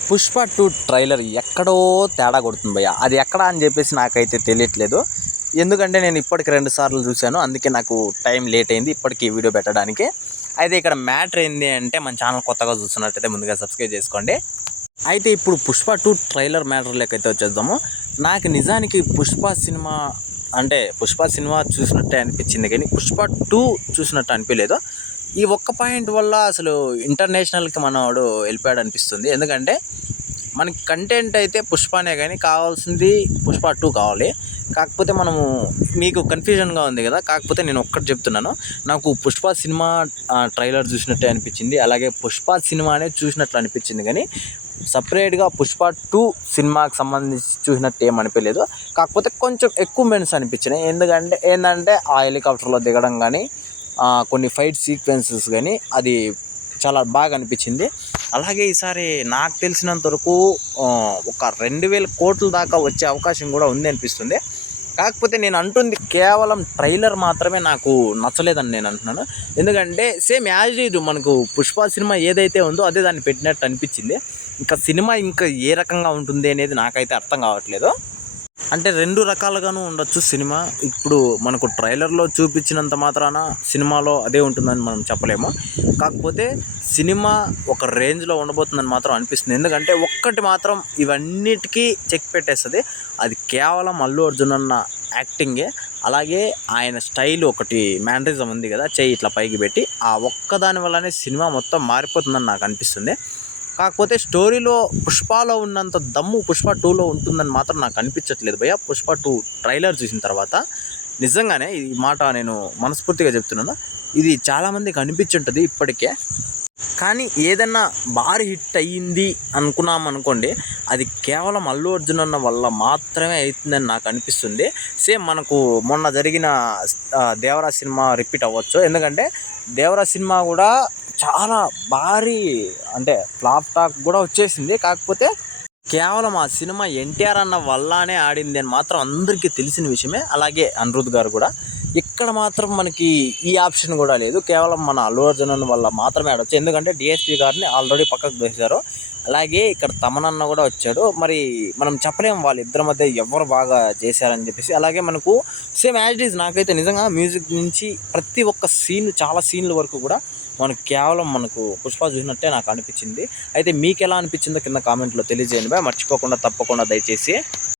Pushpa 2 trailer ఎక్కడో తేడా కొడుతుంది భయ్య. అది ఎక్కడ అని చెప్పేసి నాకైతే తెలియట్లేదు. ఎందుకంటే నేను ఇప్పటికి 2 సార్లు చూశాను. అందుకే నాకు టైం లేట్ అయింది ఇప్పటికి వీడియో పెట్టడానికి. అయితే ఇక్కడ మ్యాటర్ ఏంది అంటే, మన ఛానల్ కొత్తగా చూస్తున్నట్టయితే ముందుగా సబ్స్క్రైబ్ చేసుకోండి. అయితే ఇప్పుడు పుష్ప 2 ట్రైలర్ మ్యాటర్లోకి అయితే వచ్చేద్దాము. నాకు నిజానికి పుష్ప సినిమా చూసినట్టే అనిపించింది, కానీ పుష్ప 2 చూసినట్టు అనిపించలేదు. ఈ ఒక్క పాయింట్ వల్ల అసలు ఇంటర్నేషనల్కి మనవాడు వెళ్ళిపోయాడు అనిపిస్తుంది. ఎందుకంటే మనకి కంటెంట్ అయితే పుష్పనే, కానీ కావాల్సింది పుష్ప 2 కావాలి. కాకపోతే మనము మీకు కన్ఫ్యూజన్గా ఉంది కదా. కాకపోతే నేను ఒక్కటి చెప్తున్నాను, నాకు పుష్ప సినిమా ట్రైలర్ చూసినట్టే అనిపించింది, అలాగే పుష్ప సినిమానే చూసినట్లు అనిపించింది. కానీ సపరేట్గా పుష్ప 2 సినిమాకి సంబంధించి చూసినట్టు ఏం అనిపించలేదు. కాకపోతే కొంచెం ఎక్కువ మెన్స్ అనిపించినాయి. ఏంటంటే ఆ హెలికాప్టర్లో దిగడం కానీ, కొన్ని ఫైట్ సీక్వెన్సెస్ కానీ అది చాలా బాగా అనిపించింది. అలాగే ఈసారి నాకు తెలిసినంత వరకు ఒక 2000 కోట్ల దాకా వచ్చే అవకాశం కూడా ఉంది అనిపిస్తుంది. కాకపోతే నేను అంటుంది కేవలం ట్రైలర్ మాత్రమే నాకు నచ్చలేదని నేను అంటున్నాను. ఎందుకంటే సేమ్ యాజ్ ఇట్ మనకు పుష్ప సినిమా ఏదైతే ఉందో అదే దాన్ని పెట్టినట్టు అనిపించింది. ఇంకా సినిమా ఇంకా ఏ రకంగా ఉంటుంది అనేది నాకైతే అర్థం కావట్లేదు. అంటే 2 రకాలుగాను ఉండొచ్చు సినిమా. ఇప్పుడు మనకు ట్రైలర్లో చూపించినంత మాత్రాన సినిమాలో అదే ఉంటుందని మనం చెప్పలేము. కాకపోతే సినిమా ఒక రేంజ్లో ఉండబోతుందని మాత్రం అనిపిస్తుంది. ఎందుకంటే ఒక్కటి మాత్రం ఇవన్నిటికీ చెక్ పెట్టేస్తుంది, అది కేవలం అల్లు అర్జున్ అన్న యాక్టింగే. అలాగే ఆయన స్టైల్ ఒకటి మ్యానరిజం ఉంది కదా, చెయ్యి ఇట్లా పైకి పెట్టి, ఆ ఒక్కదాని వల్లనే సినిమా మొత్తం మారిపోతుందని నాకు అనిపిస్తుంది. కాకపోతే స్టోరీలో పుష్పలో ఉన్నంత దమ్ము పుష్ప 2లో ఉంటుందని మాత్రం నాకు అనిపించట్లేదు భయ్య. పుష్ప 2 ట్రైలర్ చూసిన తర్వాత నిజంగానే ఈ మాట నేను మనస్ఫూర్తిగా చెప్తున్నాను, ఇది చాలామందికి అనిపించుంటుంది ఇప్పటికే. కానీ ఏదన్నా భారీ హిట్ అయ్యింది అనుకున్నాం అనుకోండి, అది కేవలం అల్లు అర్జున్ అన్న వల్ల మాత్రమే అవుతుందని నాకు అనిపిస్తుంది. సేమ్ మనకు మొన్న జరిగిన దేవరా సినిమా రిపీట్ అవ్వచ్చు. ఎందుకంటే దేవరా సినిమా కూడా చాలా భారీ ఫ్లాప్ టాక్ కూడా వచ్చేసింది. కాకపోతే కేవలం ఆ సినిమా ఎన్టీఆర్ అన్న వల్లనే ఆడింది అని మాత్రం అందరికీ తెలిసిన విషయమే. అలాగే అనిరుద్ధ్ గారు కూడా. ఇక్కడ మాత్రం మనకి ఈ ఆప్షన్ కూడా లేదు, కేవలం మన అల్లు అర్జున్ అన్న వల్ల మాత్రమే ఆడవచ్చు. ఎందుకంటే డిఎస్పీ గారిని ఆల్రెడీ పక్కకు వేశారు. అలాగే ఇక్కడ తమనన్న కూడా వచ్చాడు. మరి మనం చెప్పలేము వాళ్ళిద్దరి మధ్య ఎవరు బాగా చేశారని చెప్పేసి. అలాగే మనకు సేమ్ యాజ్ ఇట్ ఈజ్ నాకైతే నిజంగా మ్యూజిక్ నుంచి ప్రతి ఒక్క సీన్, చాలా సీన్ల వరకు కూడా మనకు పుష్ప చూసినట్టే నాకు అనిపించింది. అయితే మీకు ఎలా అనిపించిందో కింద కామెంట్లో తెలియజేయండి. మర్చిపోకుండా తప్పకుండా దయచేసి